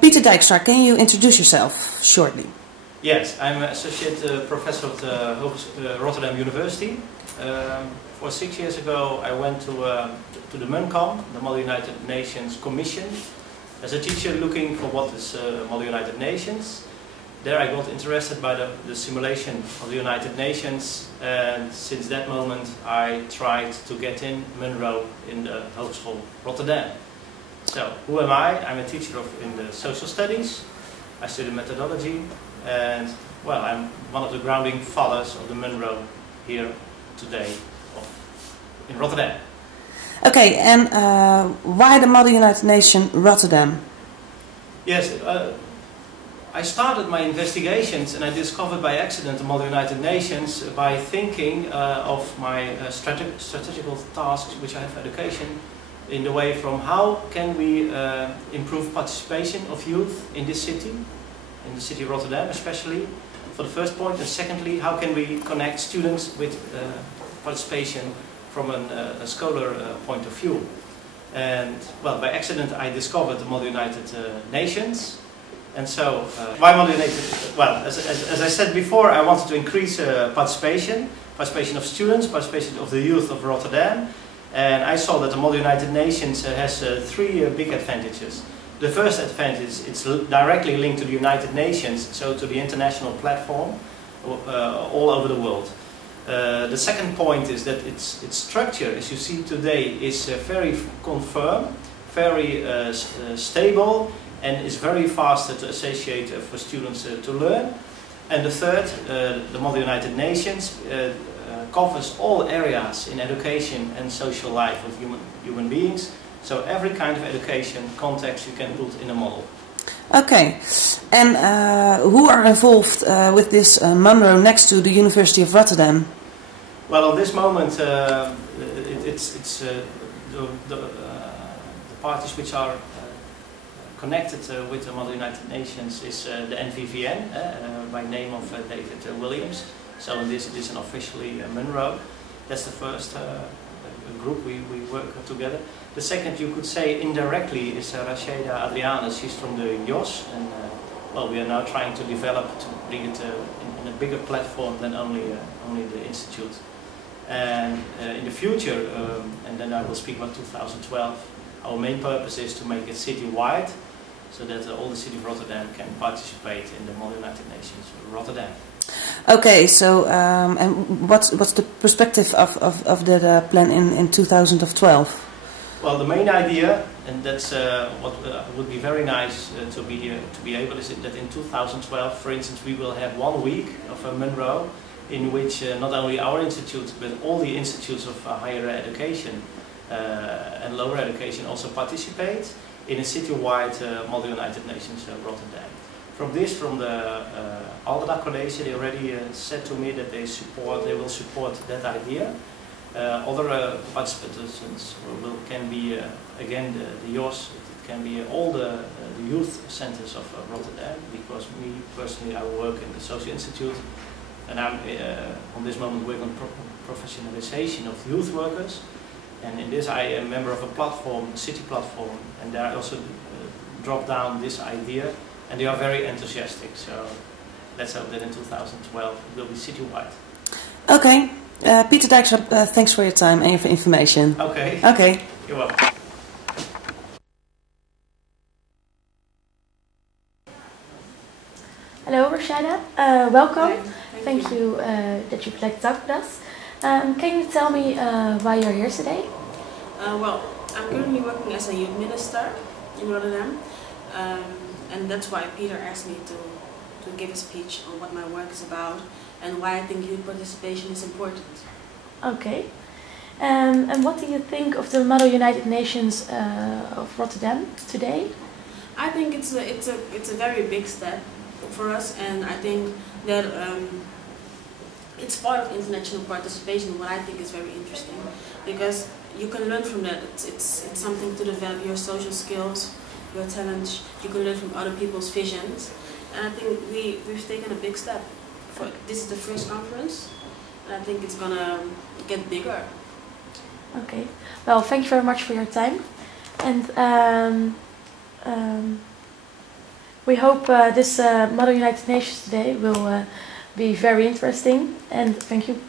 Peter Dijkstra, can you introduce yourself shortly? Yes, I'm an associate professor at Rotterdam University. 6 years ago I went to the MUNCOM, the Model United Nations Commission, as a teacher looking for what is Model United Nations. There I got interested by the simulation of the United Nations, and since that moment I tried to get in Munro in the Hogeschool Rotterdam. So, who am I? I'm a teacher in the social studies. I study methodology, and well, I'm one of the grounding fathers of the Munro here today in Rotterdam. Okay, and why the Model United Nations Rotterdam? Yes, I started my investigations and I discovered by accident the Model United Nations by thinking of my strategical tasks which I have education in the way from how can we improve participation of youth in this city, in the city of Rotterdam especially, for the first point, and secondly, how can we connect students with participation from a scholar point of view. And well, by accident I discovered the Model United Nations. And so, why Model United? Well, as I said before, I wanted to increase participation of students, participation of the youth of Rotterdam. And I saw that the Model United Nations has three big advantages. The first advantage, it's directly linked to the United Nations, so to the international platform all over the world. The second point is that its structure, as you see today, is very confirmed, very stable, and is very fast to associate for students to learn. And the third, the Model United Nations covers all areas in education and social life of human beings. So every kind of education context you can put in a model. Okay, and who are involved with this Munro next to the University of Rotterdam? Well, at this moment, it's the parties which are connected with the Model United Nations is the NVVN, by name of David Williams. So in this edition officially Munro. That's the first group we work together. The second, you could say indirectly, is Rsheida Adrianus. She's from the JOS, and well, we are now trying to develop to bring it in a bigger platform than only the institute. And in the future, and then I will speak about 2012, our main purpose is to make it city-wide, so that all the city of Rotterdam can participate in the Model United Nations Rotterdam. Okay, so and what's the perspective of that plan in 2012? Well, the main idea, and that's what would be very nice to be able, is that in 2012, for instance, we will have 1 week of a Munro in which not only our institute but all the institutes of higher education and lower education also participate in a city-wide Model United Nations Rotterdam. From the Alderda College, they already said to me that they will support that idea. Other participants can be again the JOS. It can be all the youth centers of Rotterdam, because me personally I work in the Social Institute, and I'm on this moment working on professionalization of youth workers. And in this I am a member of a platform, city platform, and there I also drop down this idea, and they are very enthusiastic. So let's hope that in 2012 it will be citywide. Okay, Peter Dijkstra, thanks for your time and your information. Okay. Okay. You're welcome. Hello, Rasheida. Welcome. Hi. Thank you that you'd like to talk with us. Can you tell me why you're here today? Well, I'm currently working as a youth minister in Rotterdam, and that's why Peter asked me to give a speech on what my work is about and why I think youth participation is important. Okay. And what do you think of the Model United Nations of Rotterdam today? I think it's a very big step for us, and I think that it's part of international participation, what I think is very interesting, because you can learn from that. It's something to develop your social skills, your talents. You can learn from other people's visions, and I think we've taken a big step. This is the first conference, and I think it's gonna get bigger. Okay. Well, thank you very much for your time. And We hope this Model United Nations today will be very interesting, and thank you.